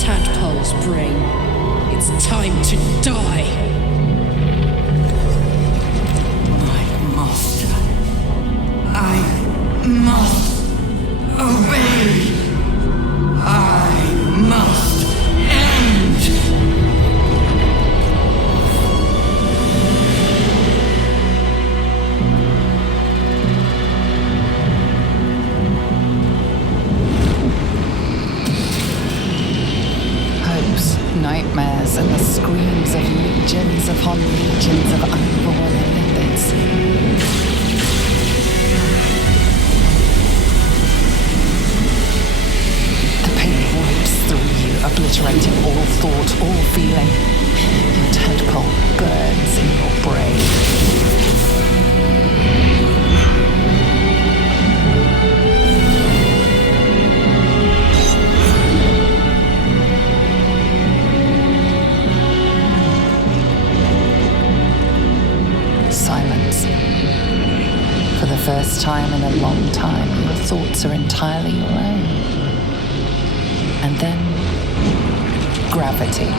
tadpole's brain. It's time to die. My master. I must obey. I must end. Hopes, nightmares, and the screams of legions upon legions of unborn Illithids. The pain wipes through you, obliterating all thought, all feeling. Your tadpole burns in your brain. Silence. For the first time in a long time, your thoughts are entirely your own. And then, gravity.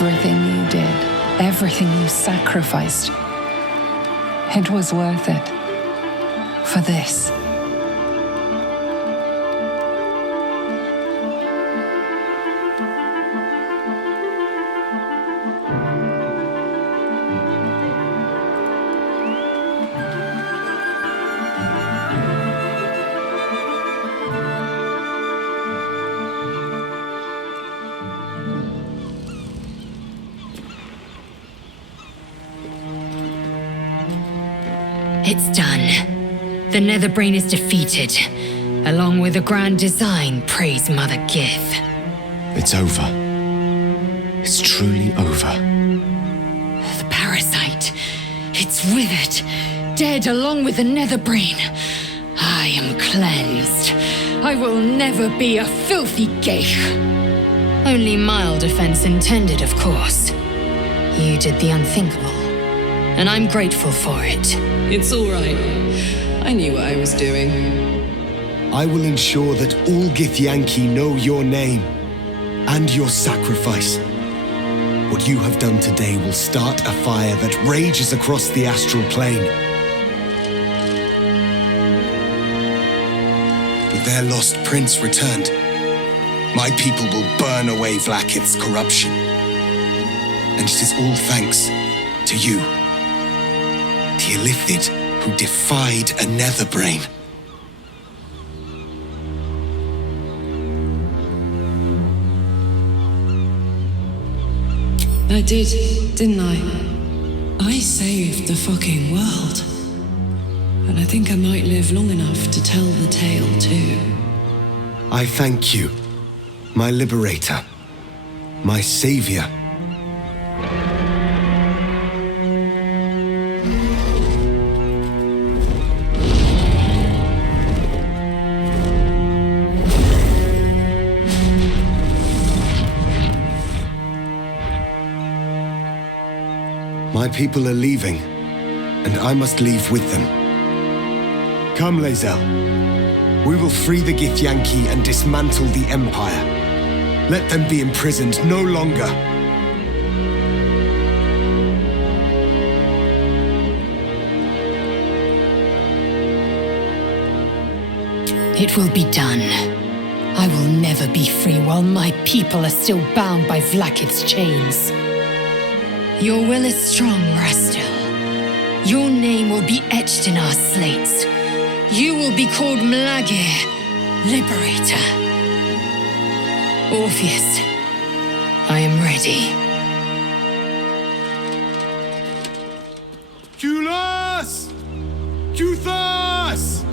Everything you did, everything you sacrificed, it was worth it. For this. It's done. The Netherbrain is defeated. Along with the grand design, praise Mother Gith. It's over. It's truly over. The parasite It's withered, dead along with the Netherbrain. I am cleansed. I will never be a filthy geich. Only mild offense intended, of course. You did the unthinkable, and I'm grateful for it. It's all right. I knew what I was doing. I will ensure that all Githyanki know your name and your sacrifice. What you have done today will start a fire that rages across the astral plane. With their lost prince returned, my people will burn away Vlaakith's corruption. And it is all thanks to you, the Illithid who defied a Netherbrain. I did, didn't I? I saved the fucking world. And I think I might live long enough to tell the tale too. I thank you, my liberator, my savior. My people are leaving, and I must leave with them. Come, Lae'zel. We will free the Githyanki and dismantle the Empire. Let them be imprisoned no longer. It will be done. I will never be free while my people are still bound by Vlaakith's chains. Your will is strong, Rastel. Your name will be etched in our slates. You will be called Mlagir, Liberator. Orpheus, I am ready. Kulas! Kuthas!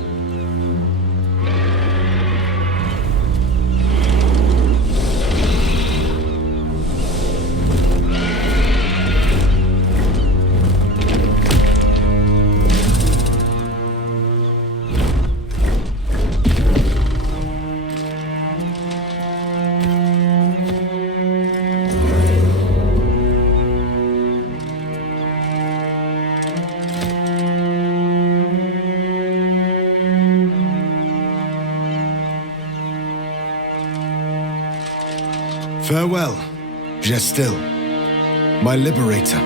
Farewell, Gestil, my liberator.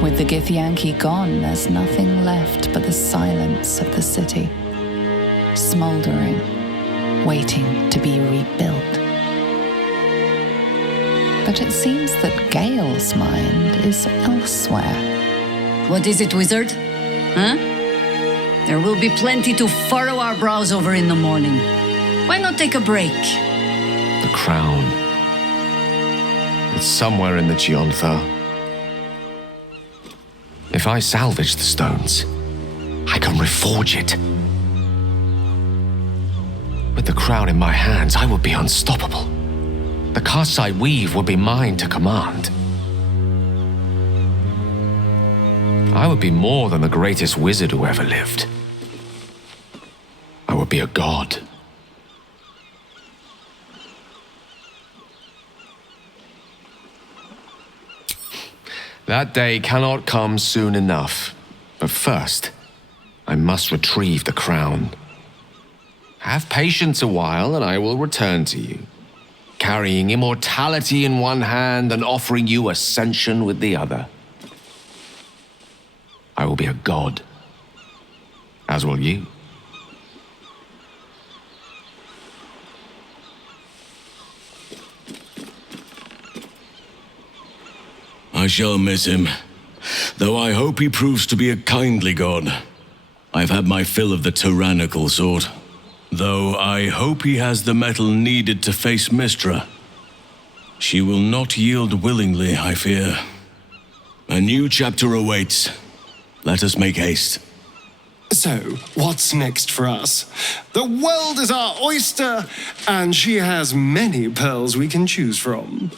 With the Githyanki gone, there's nothing left but the silence of the city, smoldering, waiting to be rebuilt. But it seems that Gale's mind is elsewhere. What is it, wizard? Huh? There will be plenty to furrow our brows over in the morning. Why not take a break? The crown. It's somewhere in the Gionthar. If I salvage the stones, I can reforge it. With the crown in my hands, I would be unstoppable. The casts I weave would be mine to command. I would be more than the greatest wizard who ever lived. I would be a god. That day cannot come soon enough. But first, I must retrieve the crown. Have patience a while, and I will return to you, carrying immortality in one hand and offering you ascension with the other. I will be a god, as will you. I shall miss him, though I hope he proves to be a kindly god. I've had my fill of the tyrannical sort, though I hope he has the mettle needed to face Mystra. She will not yield willingly, I fear. A new chapter awaits. Let us make haste. So, what's next for us? The world is our oyster, and she has many pearls we can choose from.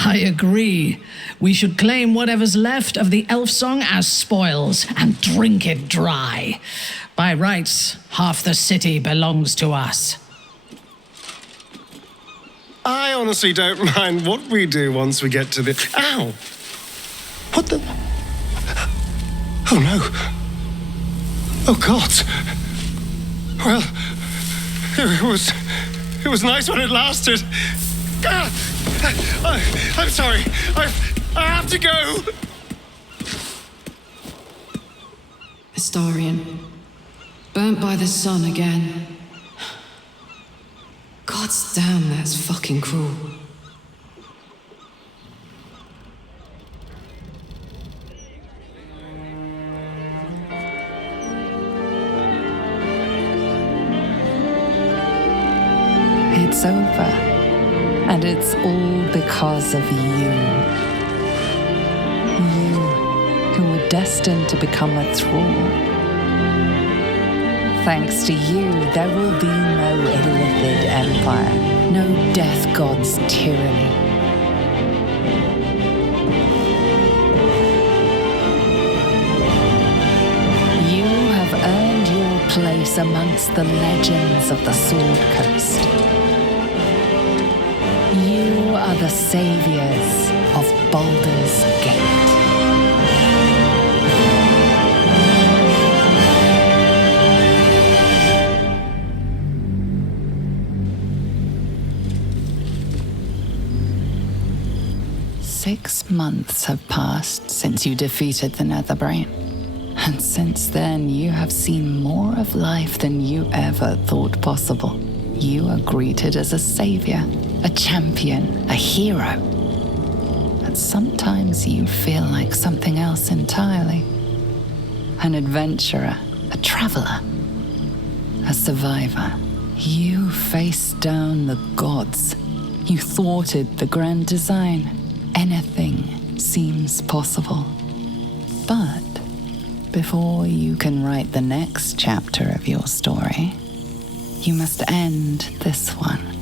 I agree. We should claim whatever's left of the elf song as spoils and drink it dry. By rights, half the city belongs to us. I honestly don't mind what we do once we get to the... Ow! What the... Oh no. Oh God. Well, it was nice when it lasted. Ah! I'm sorry. I have to go. Astarion. Burnt by the sun again. God's damn, that's fucking cruel. It's over. And it's all because of you. You, who were destined to become a thrall. Thanks to you, there will be no Illithid empire, no death god's tyranny. You have earned your place amongst the legends of the Sword Coast. You are the saviors of Baldur's Gate. Six months have passed since you defeated the Netherbrain. And since then, you have seen more of life than you ever thought possible. You are greeted as a savior, a champion, a hero. But sometimes you feel like something else entirely. An adventurer, a traveler, a survivor. You faced down the gods. You thwarted the grand design. Anything seems possible. But before you can write the next chapter of your story, you must end this one.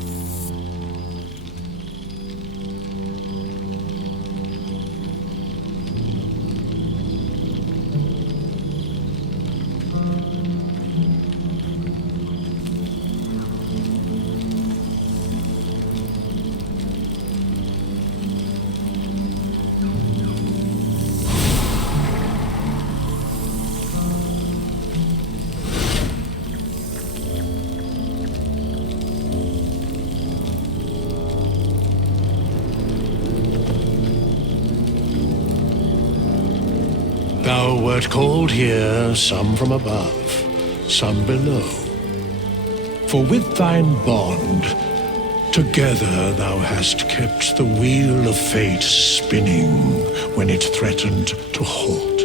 Thou wert called here, some from above, some below. For with thine bond, together thou hast kept the wheel of fate spinning when it threatened to halt.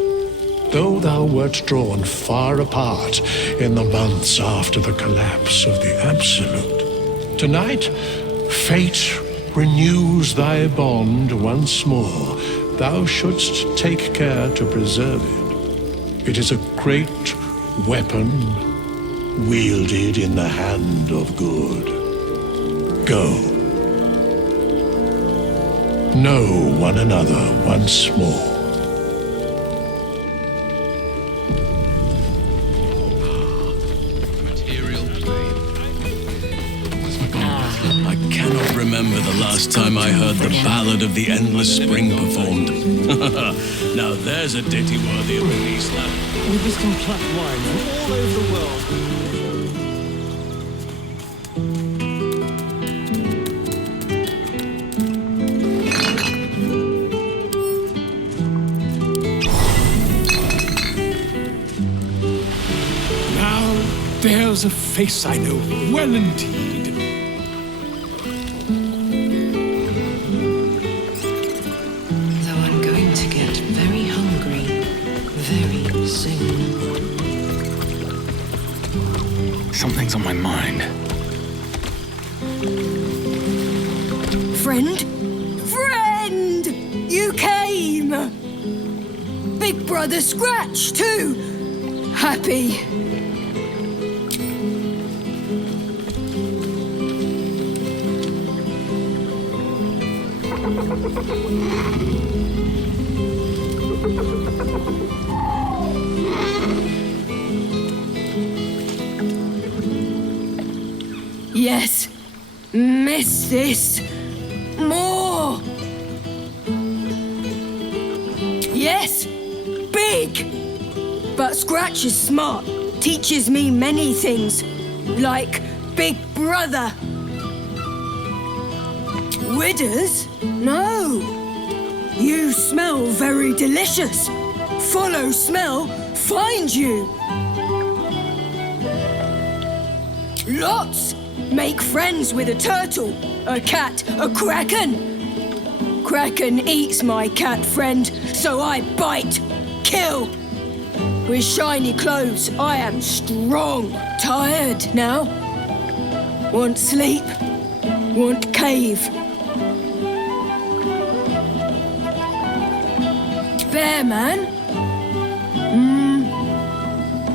Though thou wert drawn far apart in the months after the collapse of the Absolute, tonight fate renews thy bond once more. Thou shouldst take care to preserve it. It is a great weapon wielded in the hand of good. Go. Know one another once more. Remember the last time I heard the Ballad of the Endless Spring performed. Now there's a ditty worthy of release now. With wisdom plucked wine from all over the world. Now there's a face I know well indeed. very soon. Something's on my mind. Friend? Friend! You came! Big Brother Scratch, too! Happy. Yes, miss this more. Yes, big. But Scratch is smart, teaches me many things, like Big Brother. Withers? No. You smell very delicious. Follow smell, find you. Lots. Make friends with a turtle, a cat, a kraken. Kraken eats my cat friend, so I bite, kill. With shiny clothes, I am strong. Tired now. Want sleep, want cave. Bear man?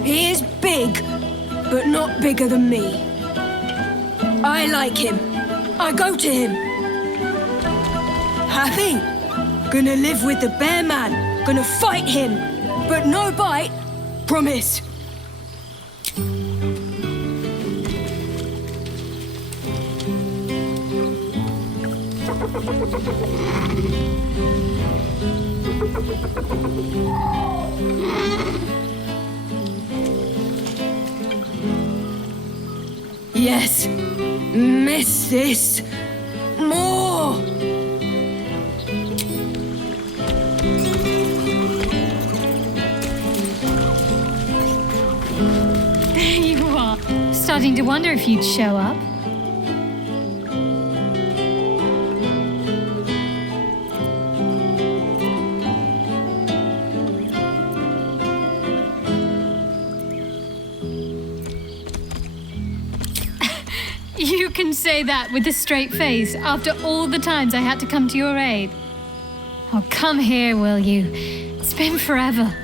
He is big, but not bigger than me. I like him. I go to him. Happy. Gonna live with the bear man. Gonna fight him. But no bite. Promise. Yes. Miss this more. There you are. Starting to wonder if you'd show up. You can say that with a straight face after all the times I had to come to your aid. Oh, come here, will you? It's been forever.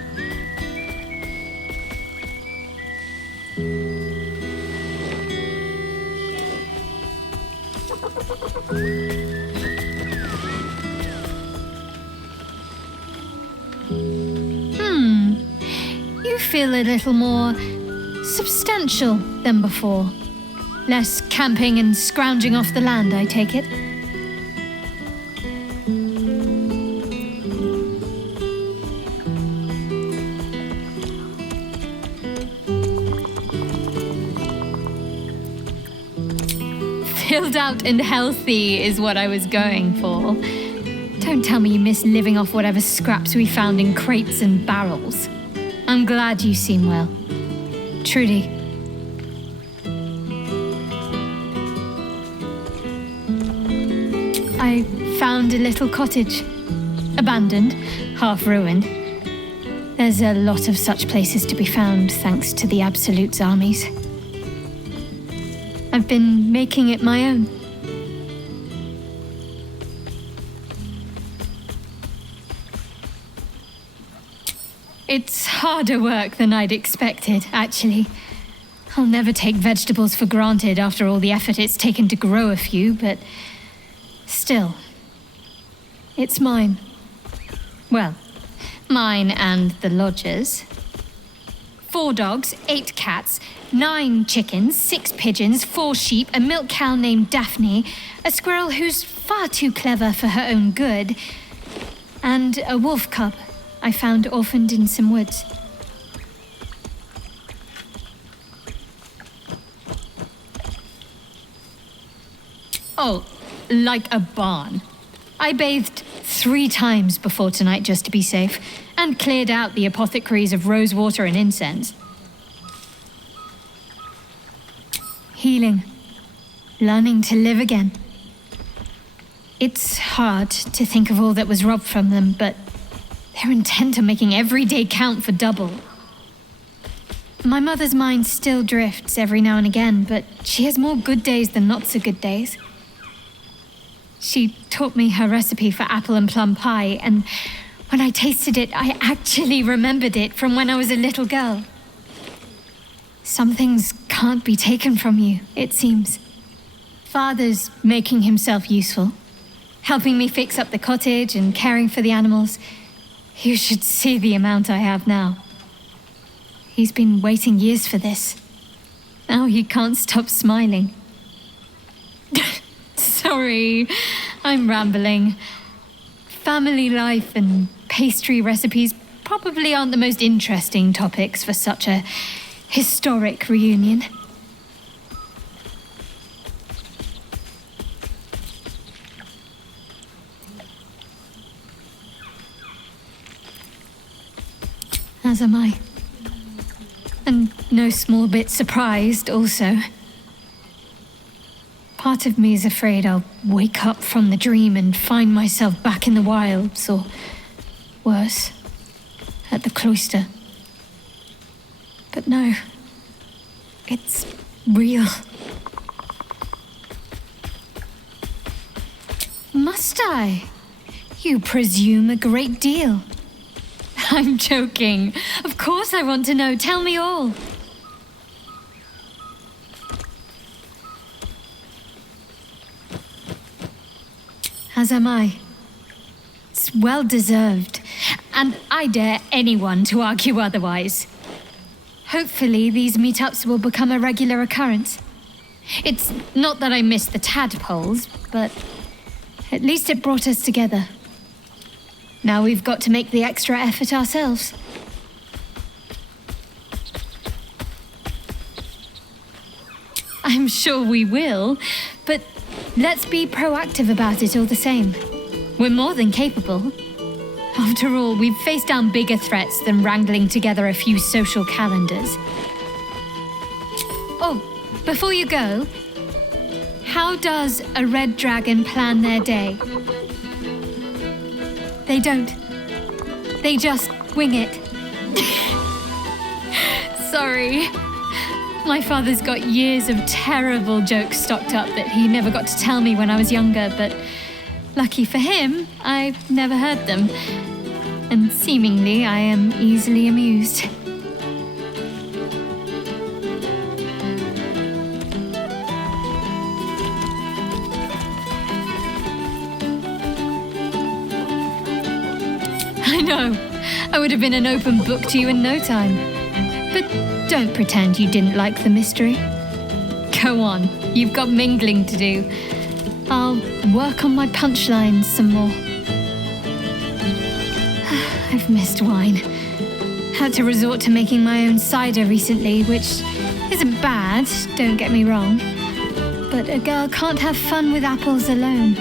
You feel a little more substantial than before. Less camping and scrounging off the land, I take it. Filled out and healthy is what I was going for. Don't tell me you miss living off whatever scraps we found in crates and barrels. I'm glad you seem well. Trudy. I found a little cottage. Abandoned, half ruined. There's a lot of such places to be found thanks to the Absolute's armies. I've been making it my own. It's harder work than I'd expected, actually. I'll never take vegetables for granted after all the effort it's taken to grow a few, but still, it's mine. Well, mine and the lodger's. 4 dogs, 8 cats, 9 chickens, 6 pigeons, 4 sheep, a milk cow named Daphne, a squirrel who's far too clever for her own good, and a wolf cub I found orphaned in some woods. Oh, like a barn. I bathed 3 times before tonight just to be safe, and cleared out the apothecaries of rosewater and incense. Healing. Learning to live again. It's hard to think of all that was robbed from them, but They're intent on making every day count for double. My mother's mind still drifts every now and again, but she has more good days than not so good days. She taught me her recipe for apple and plum pie, and when I tasted it, I actually remembered it from when I was a little girl. Some things can't be taken from you, it seems. Father's making himself useful, helping me fix up the cottage and caring for the animals. You should see the amount I have now. He's been waiting years for this. Now he can't stop smiling. Sorry, I'm rambling. Family life and pastry recipes probably aren't the most interesting topics for such a historic reunion. As am I. And no small bit surprised, also. Part of me is afraid I'll wake up from the dream and find myself back in the wilds, or worse, at the cloister. But no, it's real. Must I? You presume a great deal. I'm joking. Of course I want to know. Tell me all. As am I. It's well deserved. And I dare anyone to argue otherwise. Hopefully these meetups will become a regular occurrence. It's not that I miss the tadpoles, but at least it brought us together. Now we've got to make the extra effort ourselves. I'm sure we will, but let's be proactive about it all the same. We're more than capable. After all, we've faced down bigger threats than wrangling together a few social calendars. Oh, before you go, how does a red dragon plan their day? They don't. They just wing it. Sorry. My father's got years of terrible jokes stocked up that he never got to tell me when I was younger, but lucky for him, I've never heard them. And seemingly, I am easily amused. I know. I would have been an open book to you in no time. But don't pretend you didn't like the mystery. Go on. You've got mingling to do. I'll work on my punchlines some more. I've missed wine. Had to resort to making my own cider recently, which isn't bad, don't get me wrong. But a girl can't have fun with apples alone.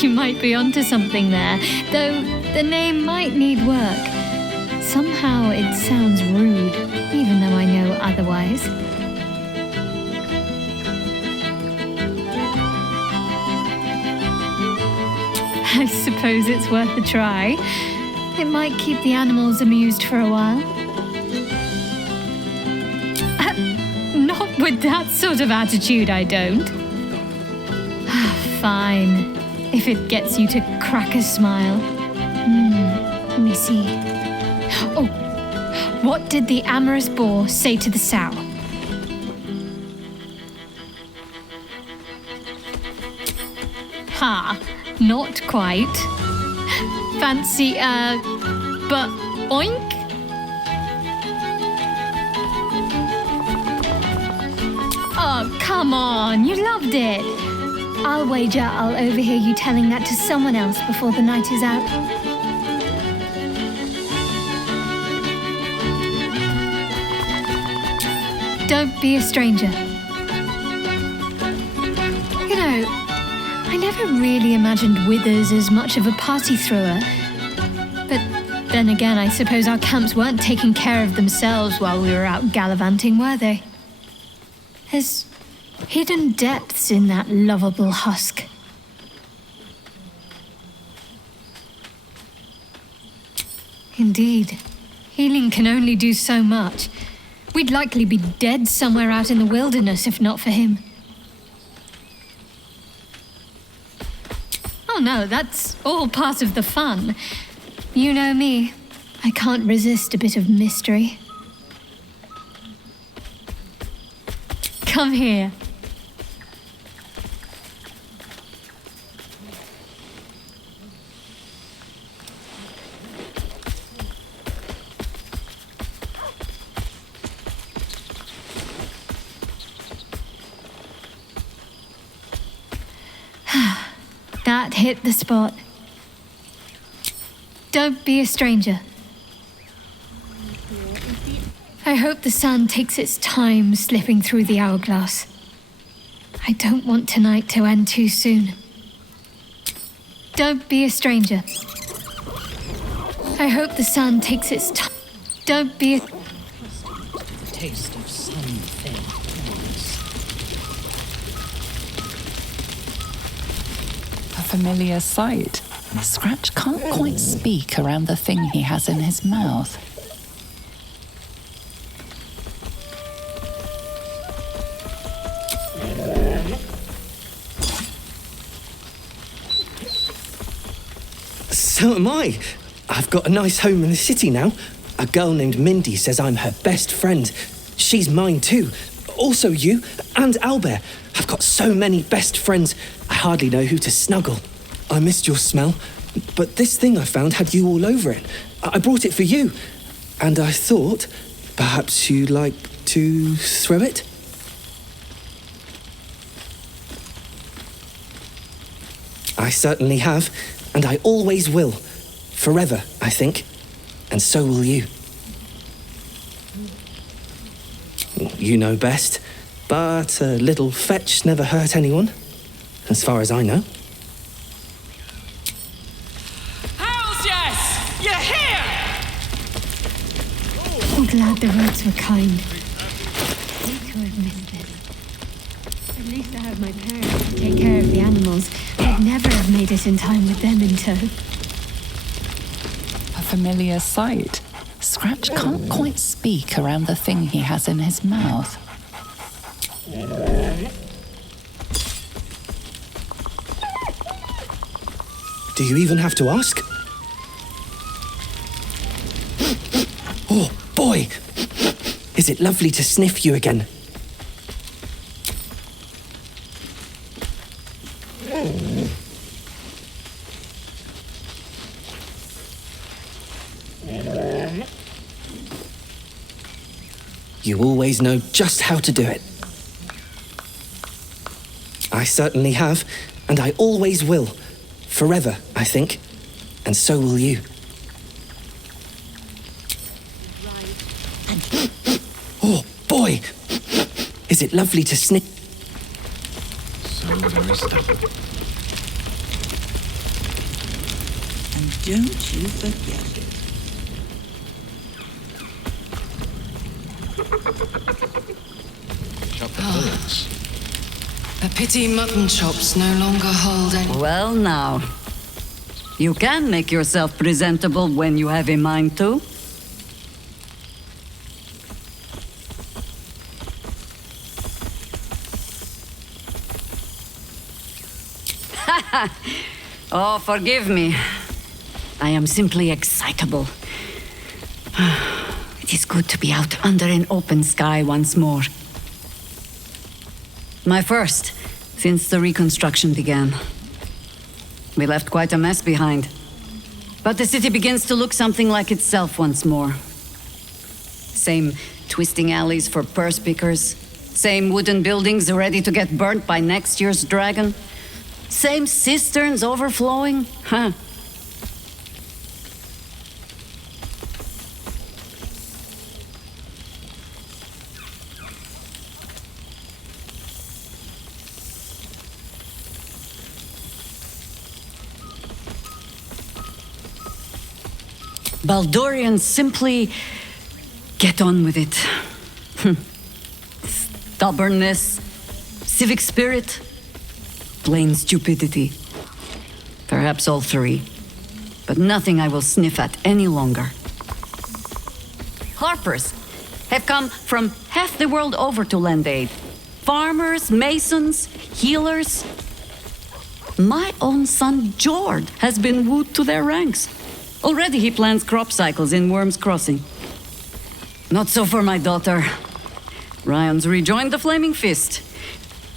You might be onto something there, though the name might need work. Somehow it sounds rude, even though I know otherwise. I suppose it's worth a try. It might keep the animals amused for a while. Not with that sort of attitude, I don't. Fine. If it gets you to crack a smile. Let me see. Oh, what did the amorous boar say to the sow? Ha, not quite. Fancy, but oink? Oh, come on, you loved it. I'll wager I'll overhear you telling that to someone else before the night is out. Don't be a stranger. You know, I never really imagined Withers as much of a party thrower. But then again, I suppose our camps weren't taking care of themselves while we were out gallivanting, were they? Has hidden depths in that lovable husk. Indeed, healing can only do so much. We'd likely be dead somewhere out in the wilderness if not for him. Oh no, that's all part of the fun. You know me, I can't resist a bit of mystery. Come here. That hit the spot. Don't be a stranger. I hope the sun takes its time slipping through the hourglass. I don't want tonight to end too soon. Don't be a stranger. I hope the sun takes its time. Don't be a... Taste of something. A familiar sight. Scratch can't quite speak around the thing he has in his mouth. So am I. I've got a nice home in the city now. A girl named Mindy says I'm her best friend. She's mine too. Also you and Owlbear. I've got so many best friends, I hardly know who to snuggle. I missed your smell, but this thing I found had you all over it. I brought it for you, and I thought perhaps you'd like to throw it? I certainly have, and I always will. Forever, I think. And so will you. You know best, but a little fetch never hurt anyone, as far as I know. Hells yes! You're here! I'm glad the roads were kind. I hate to have missed this. At least I have my parents to take care of the animals. I'd never have made it in time with them in tow. A familiar sight. Scratch can't quite speak around the thing he has in his mouth. Do you even have to ask? Oh, boy! Is it lovely to sniff you again? You always know just how to do it. I certainly have, and I always will. Forever, I think. And so will you. Oh, boy! Is it lovely to sniff? So very stubborn. And don't you forget it. Shut the birds. A pity mutton chops no longer hold any... Well now, you can make yourself presentable when you have a mind to. Oh, forgive me. I am simply excitable. It is good to be out under an open sky once more. My first, since the reconstruction began. We left quite a mess behind. But the city begins to look something like itself once more. Same twisting alleys for purse pickers. Same wooden buildings ready to get burnt by next year's dragon. Same cisterns overflowing. Huh. Baldurians simply get on with it. Stubbornness, civic spirit, plain stupidity. Perhaps all three, but nothing I will sniff at any longer. Harpers have come from half the world over to lend aid. Farmers, masons, healers. My own son, Jord, has been wooed to their ranks. Already he plans crop cycles in Worm's Crossing. Not so for my daughter. Ryan's rejoined the Flaming Fist.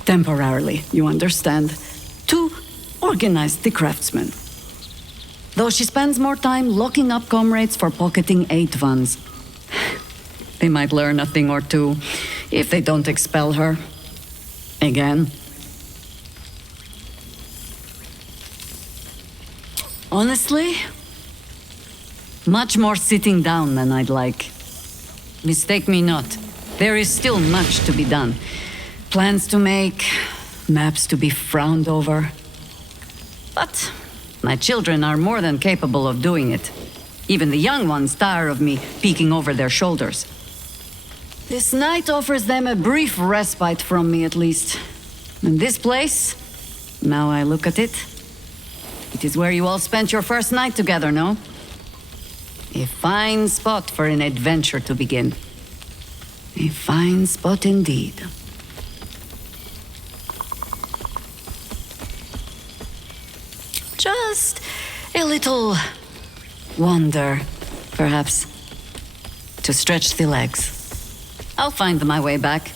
Temporarily, you understand. To organize the craftsmen. Though she spends more time locking up comrades for pocketing aid funds. They might learn a thing or two if they don't expel her. Again. Honestly, much more sitting down than I'd like. Mistake me not, there is still much to be done. Plans to make, maps to be frowned over. But my children are more than capable of doing it. Even the young ones tire of me peeking over their shoulders. This night offers them a brief respite from me, at least. And this place, now I look at it, it is where you all spent your first night together, no? A fine spot for an adventure to begin. A fine spot indeed. Just a little wander, perhaps, to stretch the legs. I'll find my way back,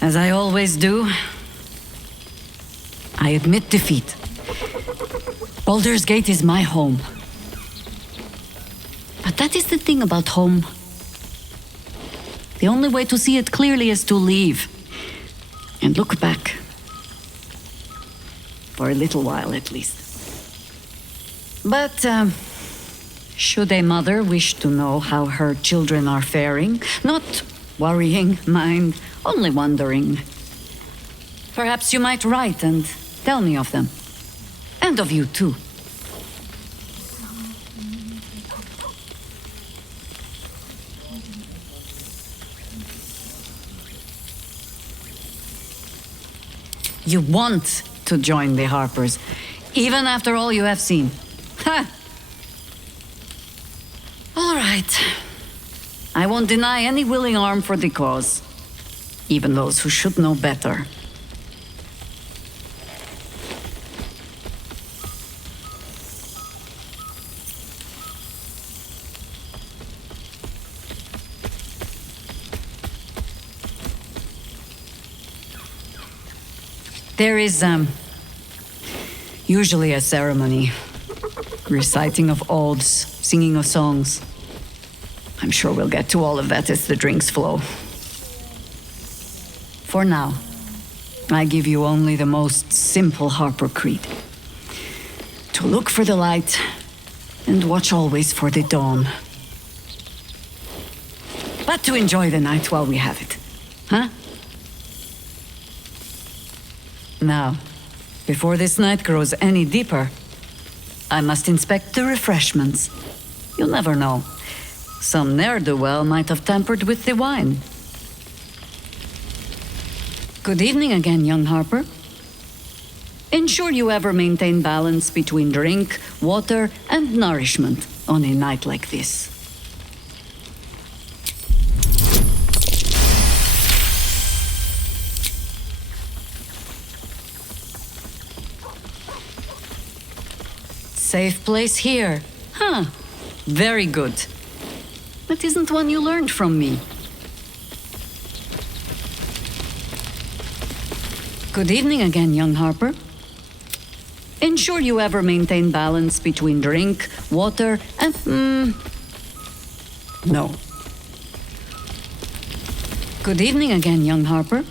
as I always do. I admit defeat. Baldur's Gate is my home. But that is the thing about home. The only way to see it clearly is to leave and look back. For a little while, at least. But, should a mother wish to know how her children are faring, not worrying, mind, only wondering, perhaps you might write and tell me of them. And of you, too. You want to join the Harpers, even after all you have seen. Ha! All right. I won't deny any willing arm for the cause, even those who should know better. There is, usually a ceremony. Reciting of oaths, singing of songs. I'm sure we'll get to all of that as the drinks flow. For now, I give you only the most simple Harper creed. To look for the light, and watch always for the dawn. But to enjoy the night while we have it, huh? Now, before this night grows any deeper, I must inspect the refreshments. You'll never know. Some ne'er-do-well might have tampered with the wine. Good evening again, young Harper. Ensure you ever maintain balance between drink, water, and nourishment on a night like this. Safe place here. Huh. Very good. That isn't one you learned from me. Good evening again, young Harper. Ensure you ever maintain balance between drink, water, and... No. Good evening again, young Harper.